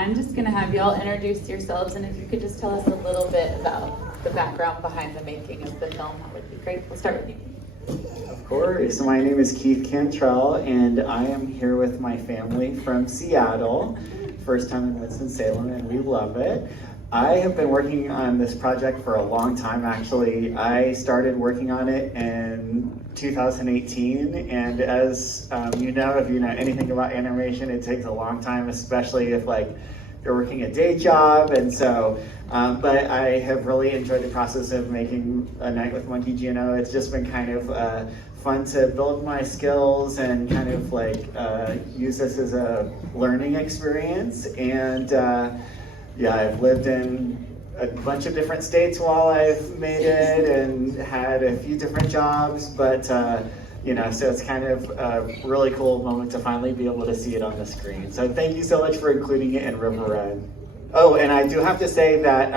I'm just gonna have y'all introduce yourselves, and if you could just tell us a little bit about the background behind the making of the film, that would be great. We'll start with you. Of course. My name is Keith Cantrell, and I am here with my family from Seattle. First time in Winston-Salem, and we love it. I have been working on this project for a long time, actually. I started working on it in 2018, and as you know, if you know anything about animation, it takes a long time, especially if you're working a day job. And so, but I have really enjoyed the process of making A Night with Monkey Gino. It's just been kind of fun to build my skills and kind of use this as a learning experience. And yeah, I've lived in a bunch of different states while I've made it and had a few different jobs, but you know, so it's kind of a really cool moment to finally be able to see it on the screen. So thank you so much for including it in RiverRun. Oh, and I do have to say that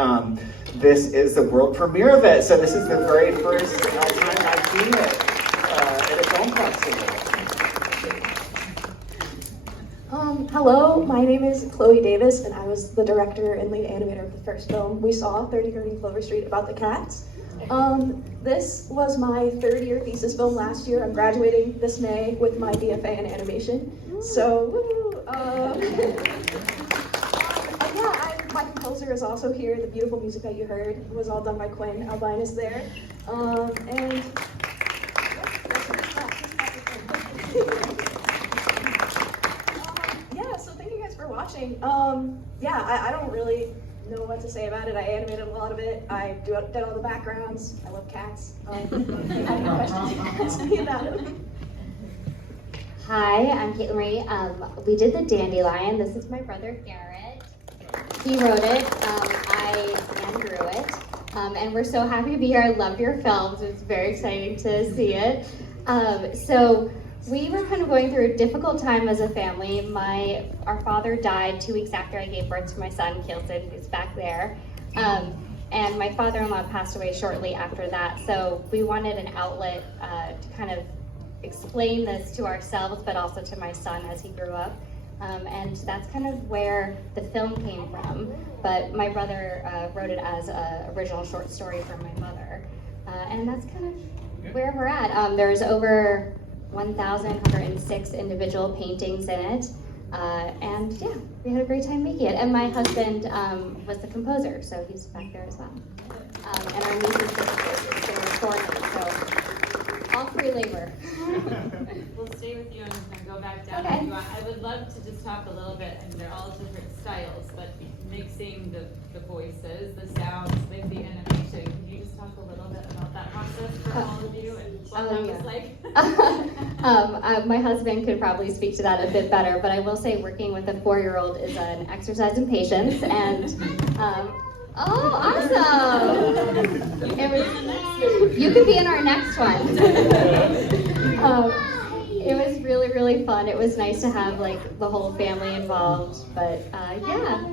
this is the world premiere of it. So this is the very first time I've seen it at a film festival. Hello, my name is Cloey Davis, and I was the director and lead animator of the first film we saw, 3030 Clover Street, about the cats. This was my third-year thesis film last year. I'm graduating this May with my BFA in animation. So, woo! My composer is also here. The beautiful music that you heard was all done by Quinn. Albine is there. Watching. I don't really know what to say about it. I animated a lot of it. I did all the backgrounds. I love cats. If you have any questions, you can ask me about it. Hi, I'm Caitlin Marie. We did the Dandelion. This is my brother, Garrett. He wrote it. I hand drew it. And we're so happy to be here. I love your films. It's very exciting to see it. So we were kind of going through a difficult time as a family. Our father died 2 weeks after I gave birth to my son, Kilton, who's back there. And my father-in-law passed away shortly after that. So we wanted an outlet to kind of explain this to ourselves, but also to my son as he grew up. And that's kind of where the film came from. But my brother wrote it as an original short story for my mother. And that's kind of where we're at. There's over 1,106 individual paintings in it, and yeah, we had a great time making it. And my husband was the composer, so he's back there as well. And our music is there for him, so all free labor. We'll stay with you and just go back down Okay. if you want. I would love to just talk a little bit, and they're all different styles, but mixing the voices, the sounds with the animation. Can you just talk a little bit about that process for all of you and what that was like? My husband could probably speak to that a bit better, but I will say working with a 4-year-old is an exercise in patience, and oh, awesome! You could be in our next one. It was really, really fun. It was nice to have the whole family involved, but yeah.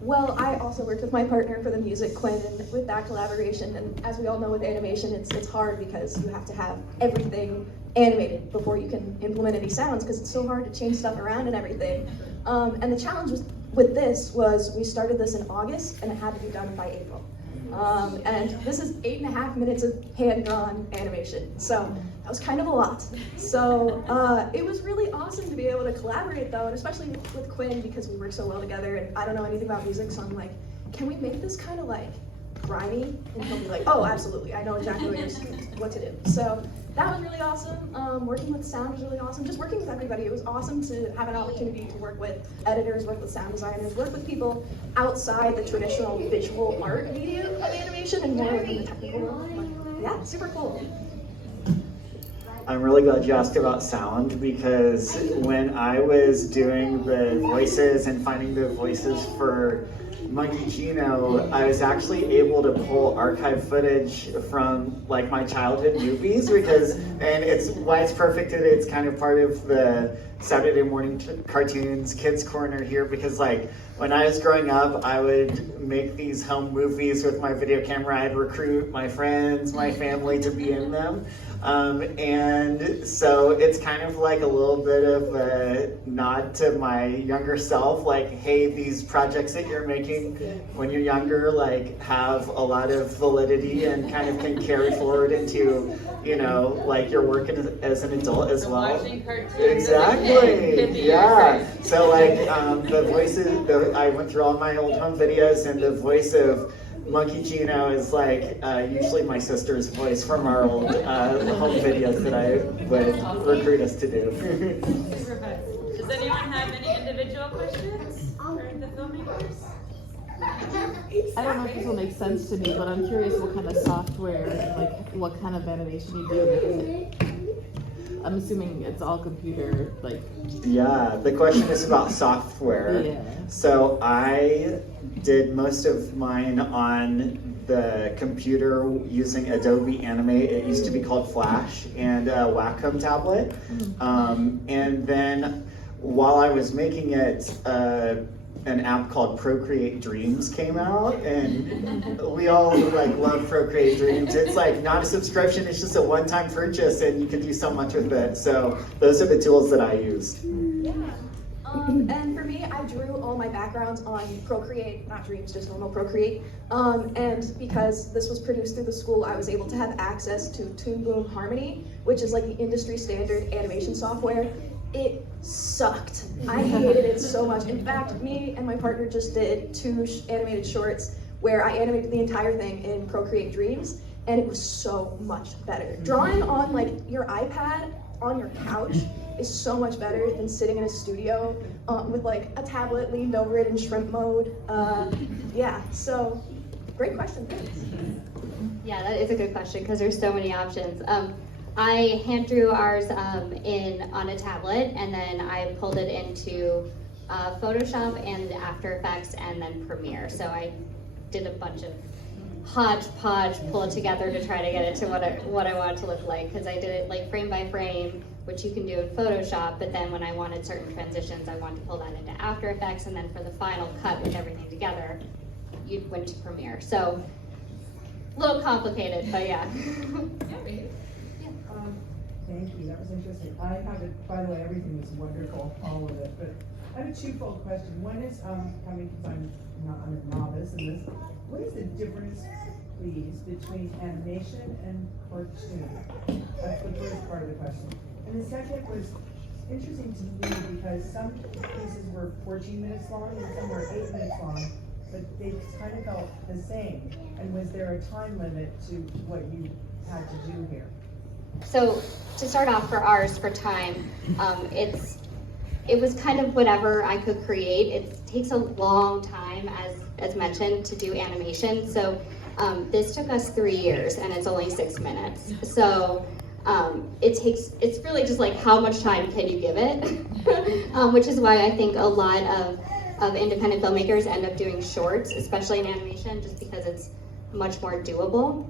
Well, I also worked with my partner for the music, Quinn, and with that collaboration, and as we all know with animation, it's hard because you have to have everything animated before you can implement any sounds, because it's so hard to change stuff around and everything. And the challenge with this was we started this in August, and it had to be done by April. And this is 8.5 minutes of hand-drawn animation, so that was kind of a lot. So it was really awesome to be able to collaborate, though, and especially with Quinn, because we work so well together, and I don't know anything about music, so I'm like, can we make this kind of grimy? And he'll be like, oh, absolutely, I know exactly what to do. So that was really awesome. Working with sound was really awesome. Just working with everybody. It was awesome to have an opportunity to work with editors, work with sound designers, work with people outside the traditional visual art medium of animation and more within the technical world. Yeah, super cool. I'm really glad you asked about sound, because when I was doing the voices and finding the voices for Monkey Gino, I was actually able to pull archive footage from my childhood movies, and it's why it's perfect. It's kind of part of the Saturday morning cartoons kids corner here, because when I was growing up, I would make these home movies with my video camera. I'd recruit my friends, my family to be in them. And so it's kind of like a little bit of a nod to my younger self, like, hey, these projects that you're making when you're younger, like, have a lot of validity and kind of can carry forward into, you know, like your work as an adult as well. Watching cartoons. Exactly. Yeah. So like the voices, I went through all my old home videos, and the voice of Monkey Gino is like usually my sister's voice from our old home videos that I would recruit us to do. Does anyone have any individual questions for the filmmakers? I don't know if this will make sense to me, but I'm curious what kind of software, like what kind of animation you do with it. I'm assuming it's all computer, like. Yeah, the question is about software. Yeah. So I did most of mine on the computer using Adobe Animate. It used to be called Flash, and a Wacom tablet. And then while I was making it, an app called Procreate Dreams came out, and we all like love Procreate Dreams. It's like not a subscription, it's just a one-time purchase, and you can do so much with it. So those are the tools that I use. Yeah. And for me, I drew all my backgrounds on Procreate, not Dreams, just normal Procreate. And because this was produced through the school, I was able to have access to Toon Boom Harmony, which is like the industry standard animation software. It sucked. I hated it so much. In fact, me and my partner just did 2 animated shorts where I animated the entire thing in Procreate Dreams, and it was so much better. Drawing on like your iPad on your couch is so much better than sitting in a studio with like a tablet leaned over it in shrimp mode. Yeah, so great question, thanks. Yeah, that is a good question because there's so many options. I hand drew ours on a tablet, and then I pulled it into Photoshop and After Effects and then Premiere. So I did a bunch of hodgepodge, pull it together to try to get it to what I want it to look like, because I did it like frame by frame, which you can do in Photoshop, but then when I wanted certain transitions, I wanted to pull that into After Effects, and then for the final cut with everything together, you went to Premiere. So a little complicated, but yeah. Thank you, that was interesting. I have it, by the way, everything was wonderful, all of it, but I have a twofold question. One is, coming because I'm a novice in this, what is the difference, please, between animation and cartoon? That's the first part of the question. And the second was interesting to me because some pieces were 14 minutes long and some were 8 minutes long, but they kind of felt the same. And was there a time limit to what you had to do here? So to start off for ours for time, it was kind of whatever I could create. It takes a long time, as mentioned, to do animation. So this took us 3 years, and it's only 6 minutes. So it's really just like how much time can you give it, which is why I think a lot of independent filmmakers end up doing shorts, especially in animation, just because it's much more doable.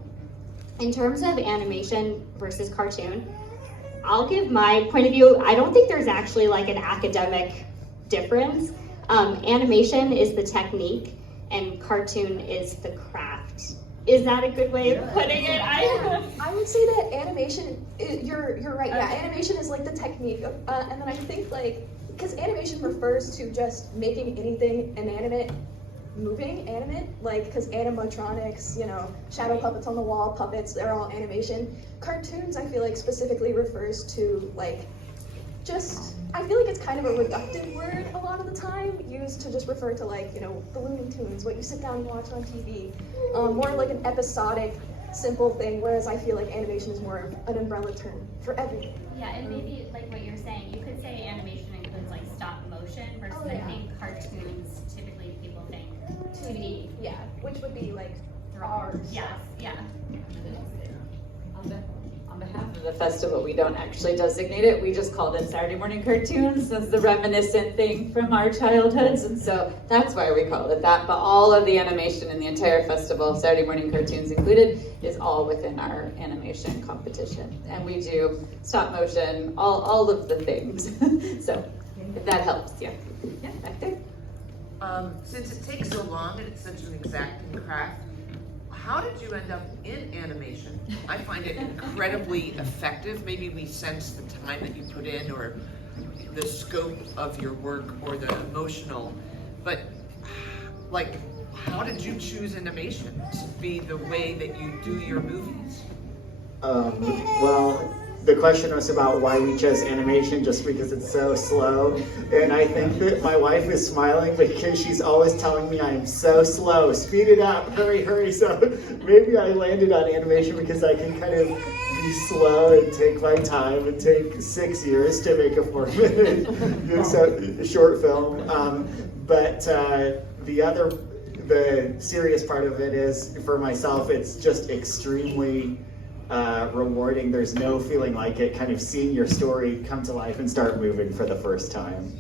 In terms of animation versus cartoon, I'll give my point of view. I don't think there's actually like an academic difference. Animation is the technique and cartoon is the craft. Is that a good way of putting it? I would say that animation, you're right, yeah, animation is like the technique, and then I think like, because animation refers to just making anything inanimate moving, animate, like, because animatronics, you know, shadow puppets on the wall, puppets, they're all animation. Cartoons, I feel like, specifically refers to, like, just, I feel like it's kind of a reductive word a lot of the time, used to just refer to, like, you know, the Looney Tunes, what you sit down and watch on TV. More like an episodic, simple thing, whereas I feel like animation is more of an umbrella term for everything. Yeah, and maybe, like what you're saying, you could say animation includes, like, stop motion versus, I think, cartoons, typically people think 2D. Yeah, which would be like ours. Yes, yeah. On behalf of the festival, we don't actually designate it. We just called it Saturday morning cartoons as the reminiscent thing from our childhoods, and so that's why we call it that. But all of the animation in the entire festival, Saturday morning cartoons included, is all within our animation competition. And we do stop motion, all of the things. So if that helps, yeah. Yeah, back there. Since it takes so long and it's such an exacting craft, how did you end up in animation? I find it incredibly effective. Maybe we sense the time that you put in or the scope of your work or the emotional, but like, how did you choose animation to be the way that you do your movies? Well, the question was about why we chose animation, just because it's so slow. And I think that my wife is smiling because she's always telling me I'm so slow. Speed it up, hurry, hurry. So maybe I landed on animation because I can kind of be slow and take my time and take 6 years to make a 4-minute short film. But the serious part of it is, for myself, it's just extremely rewarding. There's no feeling like it, kind of seeing your story come to life and start moving for the first time.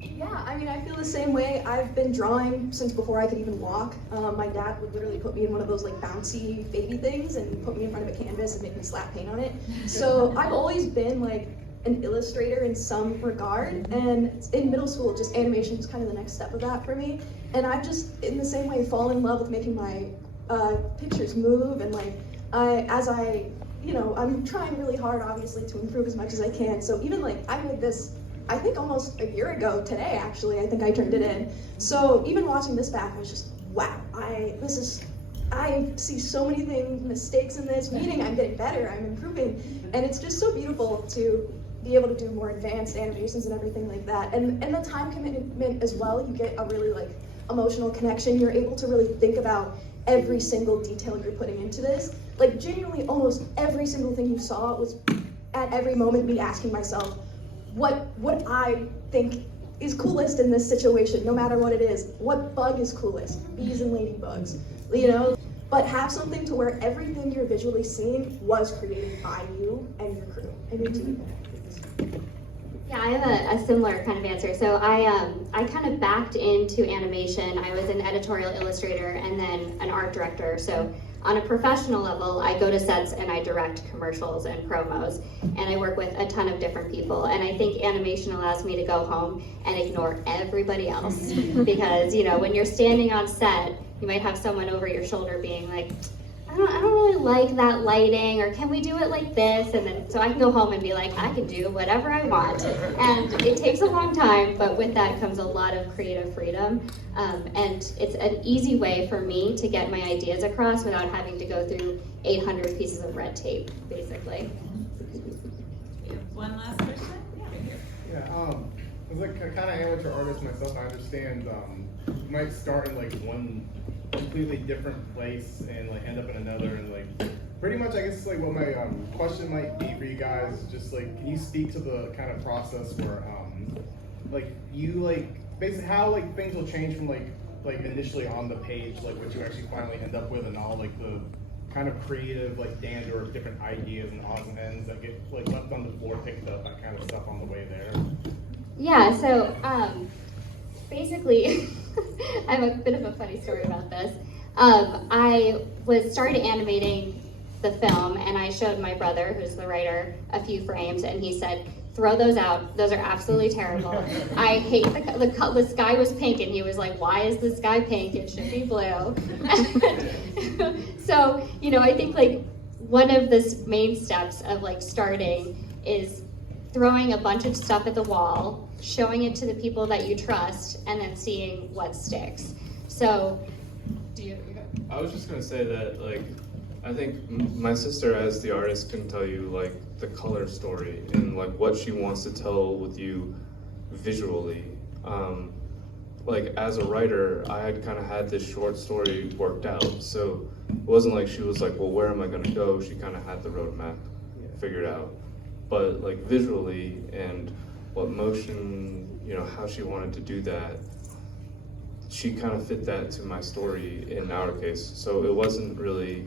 Yeah, I mean, I feel the same way. I've been drawing since before I could even walk. My dad would literally put me in one of those like bouncy baby things and put me in front of a canvas and make me slap paint on it. So I've always been like an illustrator in some regard, and in middle school, just animation was kind of the next step of that for me. And I've just, in the same way, fallen in love with making my pictures move, and like, I'm trying really hard, obviously, to improve as much as I can. So even like, I made this, I think almost a year ago today, actually, I think I turned it in. So even watching this back, I was just, wow, I see so many things, mistakes in this, meaning I'm getting better, I'm improving. And it's just so beautiful to be able to do more advanced animations and everything like that. And the time commitment as well, you get a really like emotional connection. You're able to really think about every single detail you're putting into this. Like genuinely almost every single thing you saw was at every moment me asking myself, what I think is coolest in this situation, no matter what it is. What bug is coolest? Bees and ladybugs, you know? But have something to where everything you're visually seeing was created by you and your crew and your team. Yeah, I have a similar kind of answer. So I kind of backed into animation. I was an editorial illustrator and then an art director. So on a professional level, I go to sets and I direct commercials and promos, and I work with a ton of different people. And I think animation allows me to go home and ignore everybody else. Because, you know, when you're standing on set, you might have someone over your shoulder being like, I don't really like that lighting, or can we do it like this? And then, so I can go home and be like, I can do whatever I want. And it takes a long time, but with that comes a lot of creative freedom. And it's an easy way for me to get my ideas across without having to go through 800 pieces of red tape, basically. We have one last question. Yeah, as like a kind of amateur artist myself, I understand you might start in like one completely different place and like end up in another, and like pretty much I guess like what my question might be for you guys, just like can you speak to the kind of process where like you like basically how like things will change from like initially on the page, like what you actually finally end up with, and all like the kind of creative like dander of different ideas and odds and ends that get like left on the floor, picked up, that kind of stuff on the way there. Yeah, so basically, I have a bit of a funny story about this. I started animating the film, and I showed my brother, who's the writer, a few frames, and he said, throw those out. Those are absolutely terrible. I hate the sky was pink, and he was like, why is the sky pink? It should be blue. So, you know, I think like one of the main steps of like starting is throwing a bunch of stuff at the wall, showing it to the people that you trust, and then seeing what sticks. So, I was just gonna say that, like, I think my sister as the artist can tell you like the color story and like what she wants to tell with you visually. Like as a writer, I had kind of had this short story worked out, so it wasn't like she was like, well, where am I gonna go? She kind of had the roadmap figured out. But like visually and what motion, you know, how she wanted to do that, she kind of fit that to my story in our case. So it wasn't really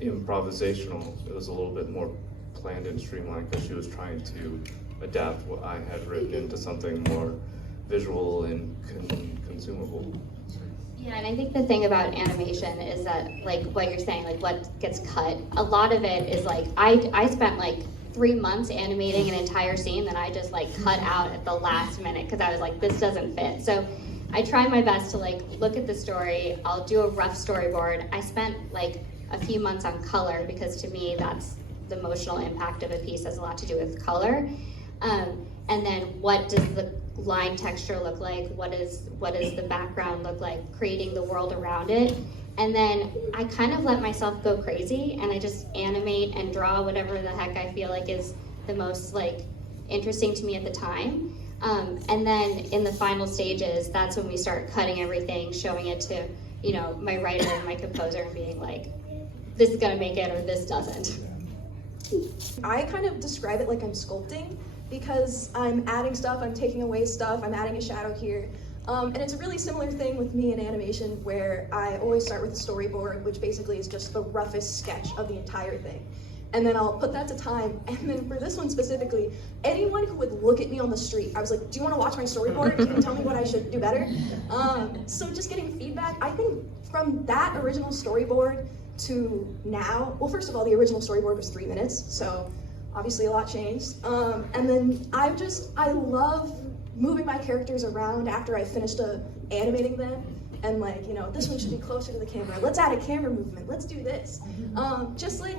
improvisational. It was a little bit more planned and streamlined because she was trying to adapt what I had written into something more visual and consumable. yeah, and I think the thing about animation is that, like what you're saying, like what gets cut, a lot of it is like, I spent like 3 months animating an entire scene that I just like cut out at the last minute because I was like, this doesn't fit. So I try my best to like look at the story. I'll do a rough storyboard. I spent like a few months on color because to me that's the emotional impact of a piece has a lot to do with color. And then what does the line texture look like? What does the background look like? Creating the world around it. And then I kind of let myself go crazy and I just animate and draw whatever the heck I feel like is the most like interesting to me at the time. And then in the final stages, that's when we start cutting everything, showing it to, you know, my writer and my composer and being like, this is gonna make it or this doesn't. I kind of describe it like I'm sculpting because I'm adding stuff, I'm taking away stuff, I'm adding a shadow here. And it's a really similar thing with me in animation where I always start with a storyboard, which basically is just the roughest sketch of the entire thing. And then I'll put that to time. And then for this one specifically, anyone who would look at me on the street, I was like, do you want to watch my storyboard? Can you tell me what I should do better? So just getting feedback, I think from that original storyboard to now, well, first of all, the original storyboard was 3 minutes, so obviously a lot changed. And then I love moving my characters around after I finished animating them. And like, you know, this one should be closer to the camera. Let's add a camera movement. Let's do this. Just like,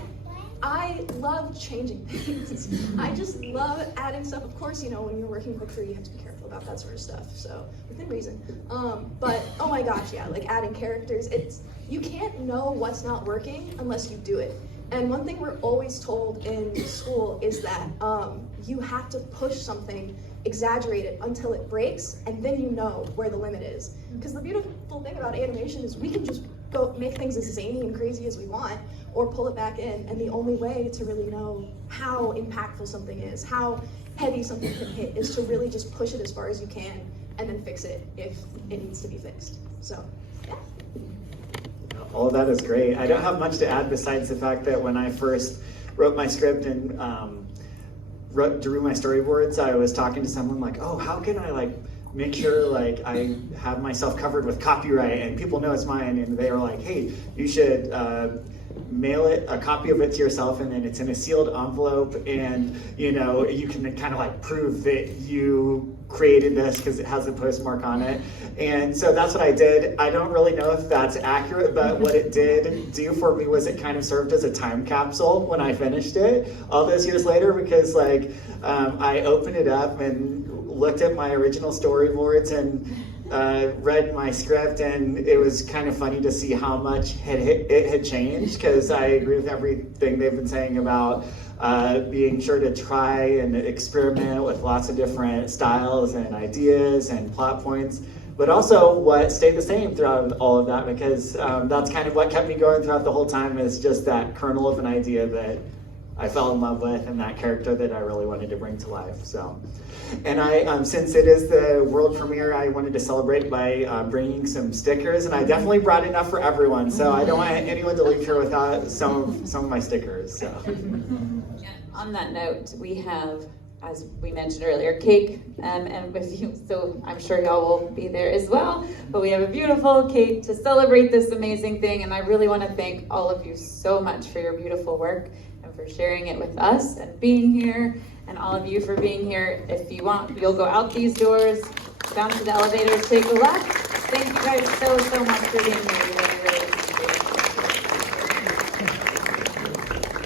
I love changing things. I just love adding stuff. Of course, you know, when you're working for free, you have to be careful about that sort of stuff. So within reason. But oh my gosh, yeah, like adding characters. You can't know what's not working unless you do it. And one thing we're always told in school is that you have to push something, exaggerate it until it breaks, and then you know where the limit is. Because the beautiful thing about animation is we can just go make things as zany and crazy as we want, or pull it back in, and the only way to really know how impactful something is, how heavy something can hit, is to really just push it as far as you can, and then fix it if it needs to be fixed. So, yeah. All of that is great. I don't have much to add besides the fact that when I first wrote my script and drew my storyboards, I was talking to someone like, oh, how can I like make sure like I have myself covered with copyright and people know it's mine? And they were like, hey, you should mail it, a copy of it to yourself, and then it's in a sealed envelope, and you know, you can kind of like prove that you created this because it has a postmark on it. And so that's what I did. I don't really know if that's accurate, but what it did do for me was it kind of served as a time capsule when I finished it all those years later, because like I opened it up and looked at my original storyboards and read my script, and it was kind of funny to see how much it had changed, because I agree with everything they've been saying about being sure to try and experiment with lots of different styles and ideas and plot points, but also what stayed the same throughout all of that, because that's kind of what kept me going throughout the whole time, is just that kernel of an idea that I fell in love with and that character that I really wanted to bring to life. So, and I, since it is the world premiere, I wanted to celebrate by bringing some stickers, and I definitely brought enough for everyone. So I don't want anyone to leave here without some of my stickers. So. On that note, we have, as we mentioned earlier, cake and with you, so I'm sure y'all will be there as well. But we have a beautiful cake to celebrate this amazing thing, and I really want to thank all of you so much for your beautiful work and for sharing it with us and being here, and all of you for being here. If you want, you'll go out these doors, down to the elevators, take a left. Thank you guys so much for being here. We really